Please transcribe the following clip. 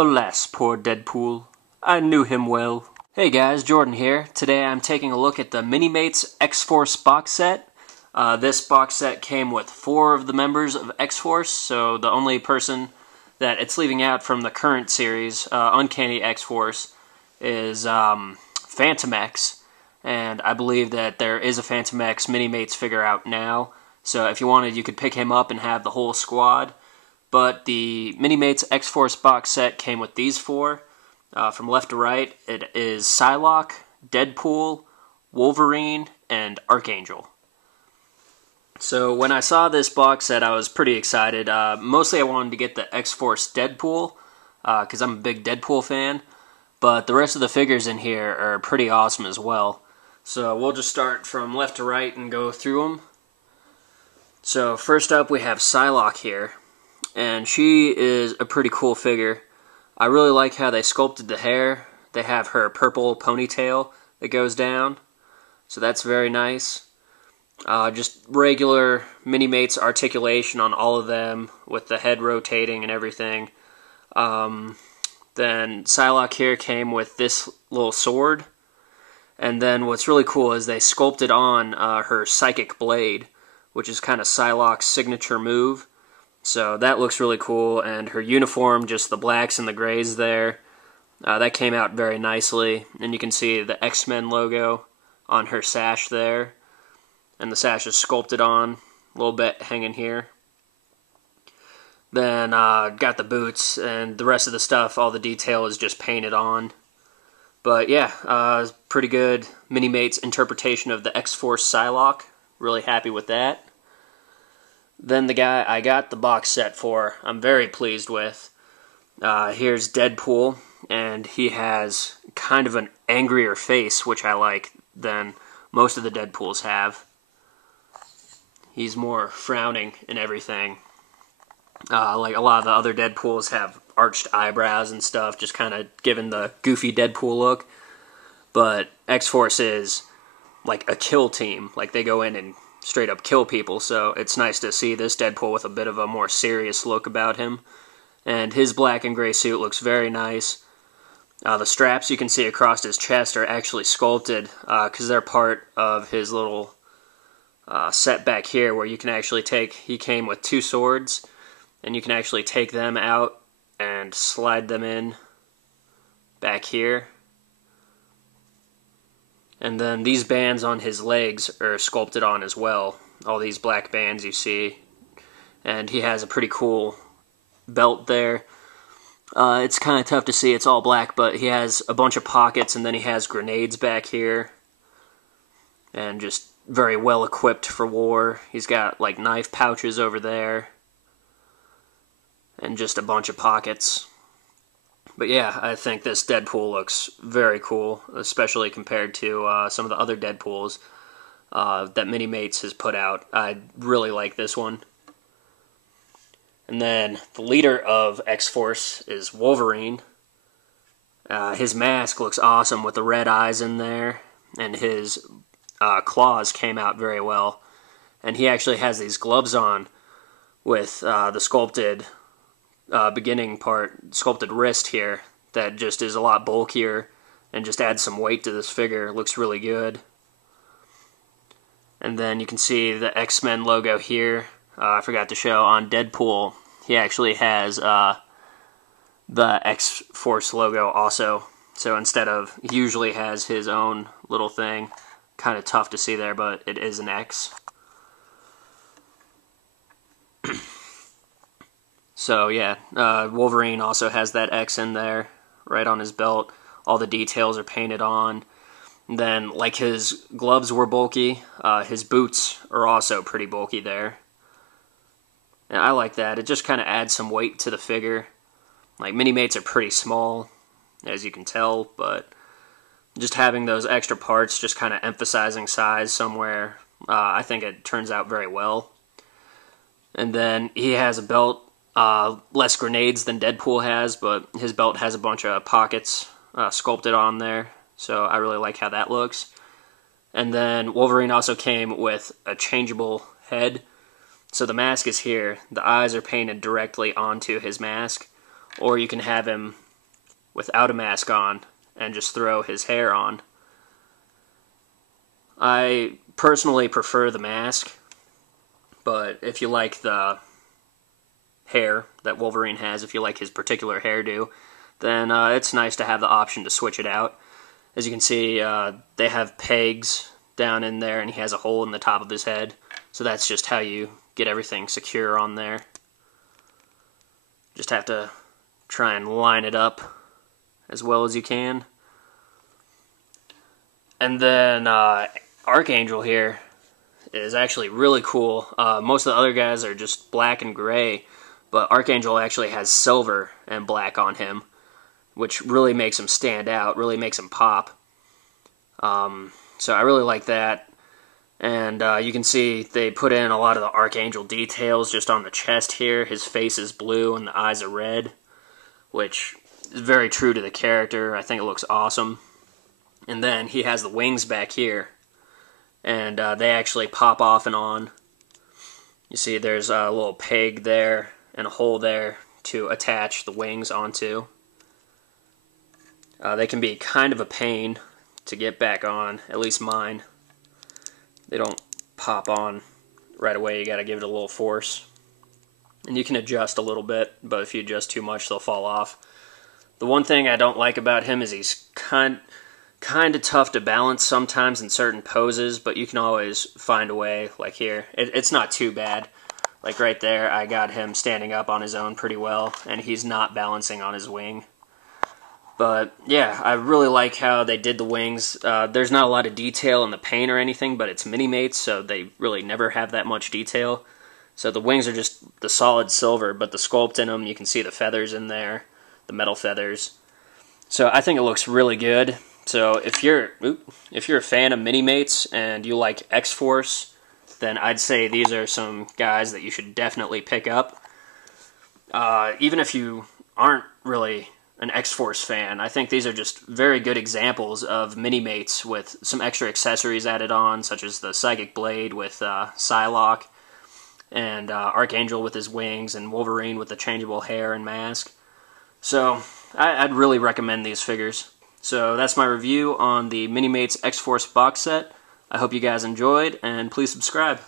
Alas, poor Deadpool. I knew him well. Hey guys, Jordan here. Today I'm taking a look at the Minimates X-Force box set. This box set came with 4 of the members of X-Force, so the only person that it's leaving out from the current series, Uncanny X-Force, is Phantom X. And I believe that there is a Phantom X Minimates figure out now, so if you wanted you could pick him up and have the whole squad. But the Minimates X-Force box set came with these 4. From left to right, it is Psylocke, Deadpool, Wolverine, and Archangel. So when I saw this box set, I was pretty excited. Mostly I wanted to get the X-Force Deadpool, because I'm a big Deadpool fan. But the rest of the figures in here are pretty awesome as well. So we'll just start from left to right and go through them. So first up we have Psylocke here. And she is a pretty cool figure. I really like how they sculpted the hair. They have her purple ponytail that goes down. So that's very nice. Just regular Minimates articulation on all of them with the head rotating and everything. Then Psylocke here came with this little sword. And then what's really cool is they sculpted on her psychic blade, which is kind of Psylocke's signature move. So that looks really cool, and her uniform, just the blacks and the grays there, that came out very nicely. And you can see the X-Men logo on her sash there, and the sash is sculpted on a little bit hanging here. Then got the boots, and the rest of the stuff, all the detail is just painted on. But yeah, pretty good Minimates interpretation of the X-Force Psylocke. Really happy with that. Then the guy I got the box set for, I'm very pleased with. Here's Deadpool, and he has kind of an angrier face, which I like than most of the Deadpools have. He's more frowning and everything. Like a lot of the other Deadpools have arched eyebrows and stuff, just kind of giving the goofy Deadpool look. But X-Force is like a kill team. Like they go in and straight up kill people, so it's nice to see this Deadpool with a bit of a more serious look about him. And his black and gray suit looks very nice. The straps you can see across his chest are actually sculpted, because they're part of his little set back here, where you can actually take, he came with 2 swords, and you can actually take them out and slide them in back here. And then these bands on his legs are sculpted on as well. All these black bands you see. And he has a pretty cool belt there. It's kind of tough to see, it's all black, but he has a bunch of pockets, and then he has grenades back here. And just very well equipped for war. He's got like knife pouches over there. And just a bunch of pockets. But yeah, I think this Deadpool looks very cool, especially compared to some of the other Deadpools that Minimates has put out. I really like this one. And then the leader of X-Force is Wolverine. His mask looks awesome with the red eyes in there, and his claws came out very well. And he actually has these gloves on with the sculpted beginning part, sculpted wrist here, that just is a lot bulkier and just adds some weight to this figure. It looks really good. And then you can see the X-Men logo here. I forgot to show on Deadpool, he actually has the X-Force logo also. So instead of, he usually has his own little thing. Kind of tough to see there, but it is an X. So yeah, Wolverine also has that X in there, right on his belt. All the details are painted on. And then, like his gloves were bulky, his boots are also pretty bulky there. And I like that. It just kind of adds some weight to the figure. Like, Minimates are pretty small, as you can tell, but just having those extra parts, just kind of emphasizing size somewhere, I think it turns out very well. And then he has a belt. Less grenades than Deadpool has, but his belt has a bunch of pockets sculpted on there, so I really like how that looks. And then Wolverine also came with a changeable head, so the mask is here, the eyes are painted directly onto his mask, or you can have him without a mask on and just throw his hair on. I personally prefer the mask, but if you like the hair that Wolverine has, if you like his particular hairdo, then it's nice to have the option to switch it out. As you can see, they have pegs down in there, and he has a hole in the top of his head, so that's just how you get everything secure on there. Just have to try and line it up as well as you can. And then Archangel here is actually really cool. Most of the other guys are just black and gray, but Archangel actually has silver and black on him, which really makes him stand out, really makes him pop. So I really like that. And you can see they put in a lot of the Archangel details just on the chest here. His face is blue and the eyes are red, which is very true to the character. I think it looks awesome. And then he has the wings back here, and they actually pop off and on. You see there's a little peg there and a hole there to attach the wings onto. They can be kind of a pain to get back on, at least mine. They don't pop on right away. You got to give it a little force. And you can adjust a little bit, but if you adjust too much, they'll fall off. The one thing I don't like about him is he's kind of tough to balance sometimes in certain poses, but you can always find a way, like here. It's not too bad. Like right there, I got him standing up on his own pretty well, and he's not balancing on his wing. But yeah, I really like how they did the wings. There's not a lot of detail in the paint or anything, but it's Minimates, so they really never have that much detail. So the wings are just the solid silver, but the sculpt in them, you can see the feathers in there, the metal feathers. So I think it looks really good. So if you're a fan of Minimates and you like X-Force, then I'd say these are some guys that you should definitely pick up. Even if you aren't really an X-Force fan, I think these are just very good examples of Minimates with some extra accessories added on, such as the Psychic Blade with Psylocke, and Archangel with his wings, and Wolverine with the changeable hair and mask. So I'd really recommend these figures. So that's my review on the Minimates X-Force box set. I hope you guys enjoyed, and please subscribe.